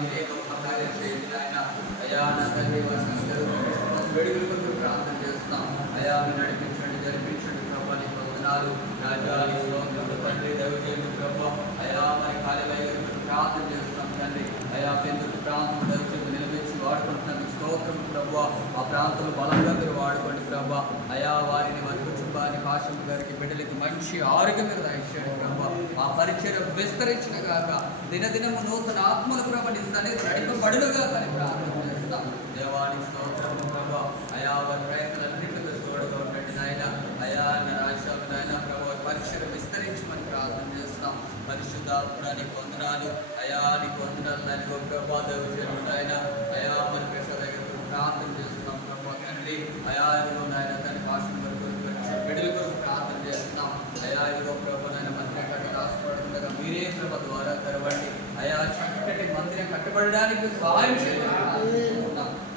మీరే గొప్ప కార్యం చేయండి నాయన. అయ్యా నా తండ్రి వారందరూ వెడుగుల కొరకు ప్రార్థన చేస్తున్నాం. అయ్యా మీరు నడిపించండి, జరిపించండి ప్రభా, నీకు వందనాలు. రాజా నీ స్తోత్రములు తండ్రి, దైవజనుడు ప్రభా. అయ్యా మరి కాలేవయ్య గారి కొరకు ప్రార్థన చేస్తున్నాం తండ్రి. అయ్యా పెందుకు ప్రాంతం దైవజనుడు నిలబెచ్చి వాడుకుంటున్నాను స్తోత్రం ప్రభా. ఆ ప్రాంతంలో బలంగా మీరు వాడుకోండి ప్రభా. అయా వారిని వారి కుటుంబానికి ఆశం గారికి బిడ్డలకి మంచి ఆరోగ్యం మీద దయచేయండి ప్రభా. ఆ పరిచయం విస్తరించిన గాక దినదినము నూతన ఆత్మల ప్రభ నీ సన్నిధి నడిపబడులుగా కానీ ప్రార్థన చేస్తాం. దేవానికి స్తోత్రం ప్రభా. అయా వారి ప్రయత్నాలన్నింటిలో తోడుగా ఉండండి నాయన. అయా నా రాష్ట్రాలు నాయన ప్రభా పరిచయం విస్తరించమని ప్రార్థన చేస్తాం. పరిశుద్ధాత్మ నీకు వందనాలు. అయా నీకు వందనాలు నాయన ప్రభా. దైవజనుడు నాయన అయా మరి ప్రసాద్ దగ్గర ప్రార్థన చేస్తున్నాం ప్రభా తండ్రి. అయా ఇదిగో నాయన తన భాషణ వరకు బిడ్డల కొరకు ప్రార్థన చేస్తున్నాం. అయా ఇదిగో ప్రభా నాయన మందిరం కట్టి రాసుకోవడం మీరే ప్రభ ద్వారా తెరవండి. అయా చక్కటి మందిరం కట్టబడడానికి సహాయం చేయండి.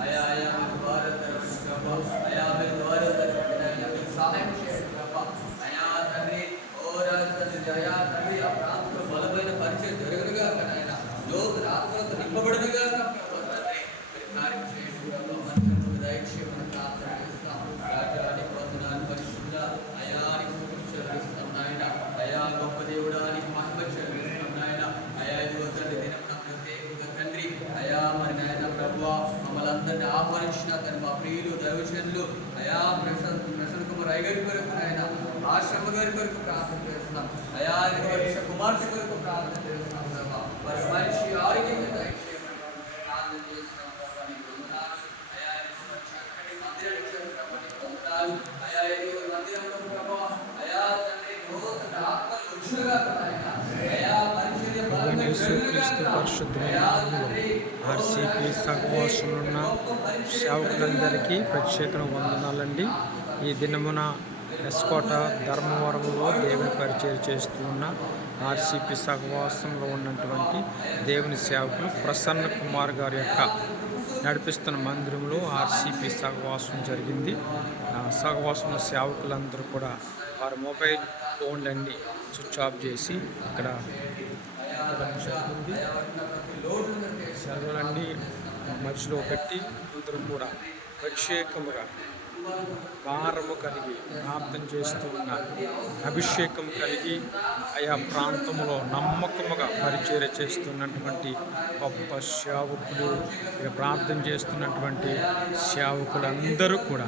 అయా అయా మీ ద్వారా తెరవండి ప్రభా. అయా మీ ద్వారా తెరవండి నాయన, మీకు సహాయం చేయండి ప్రభా. అయా తండ్రి ఓ రాజు తండ్రి, అయా తండ్రి ఆ ప్రాంతంలో బలమైన పరిచయం జరుగునుగా నాయన, లోతు ఆత్మలతో నింపబడునుగా ప్రభా తండ్రి. మీరు కార్యం చేయండి ప్రభా. మందిరం దయచేయమని ప్రార్థన చేస్తాం. రాజానికి వందనాలు పరిశుద్ధ అయానికి చెల్లిస్తాం నాయన. అయా గొప్ప దేవుడానికి మహిమ చెల్లిస్తాం నాయన. అయా ఇదిగో తండ్రి దినం ప్రత్యేకంగా తండ్రి అయా మరి నాయన ప్రభువా మమ్మల్ని అందరినీ ఆహ్వానించిన తను మా ప్రియులు దైవజనులు అయా ప్రసన్న కుమార్ అయ్యగారి కొరకు నాయన, ఆశ్రమ గారి కొరకు ప్రార్థన చేస్తున్నాం. అయా ఇదిగో కుమార్తె కొరకు ప్రార్థన చేస్తున్నాం ప్రభా. వారి మంచి ఆరోగ్యంగా దయచేయమని ప్రార్థన చేస్తున్నాం ప్రభా. నీకు వందనాలు. అయా చక్కటి మందిరాన్ని ఇచ్చారు ప్రభా. నీకు వందనాలు. అయా ఇదిగో మందిరంలో ప్రభా అయా తండ్రి నూతన ఆత్మలు వచ్చునుగా నాయన. అయా పరిచర్య బలంగా యేసుక్రీస్తు పరిశుద్ధమైన ఆర్సీపీ సహవాసంలో ఉన్న సేవకులందరికీ ప్రత్యేక వందనాలండి. ఈ దినమున ఎస్కోట ధర్మవరంలో దేవుని పరిచయం చేస్తూ ఉన్న ఆర్సీపీ సహవాసంలో ఉన్నటువంటి దేవుని సేవకులు ప్రసన్న కుమార్ గారి యొక్క నడిపిస్తున్న మందిరంలో ఆర్సీపీ సహవాసం జరిగింది. సహవాసం సేవకులందరూ కూడా వారి మొబైల్ ఫోన్లన్నీ స్విచ్ ఆఫ్ చేసి ఇక్కడ జరిగింది. సెలవులన్నీ మధ్యలో పెట్టి అందరూ కూడా ప్రత్యేకముగా భారము కలిగి ప్రార్థన చేస్తూ ఉన్నారు. అభిషేకం కలిగి ఆయా ప్రాంతంలో నమ్మకముగా పరిచర్య చేస్తున్నటువంటి గొప్ప సేవకులు, ప్రార్థన చేస్తున్నటువంటి సేవకులందరూ కూడా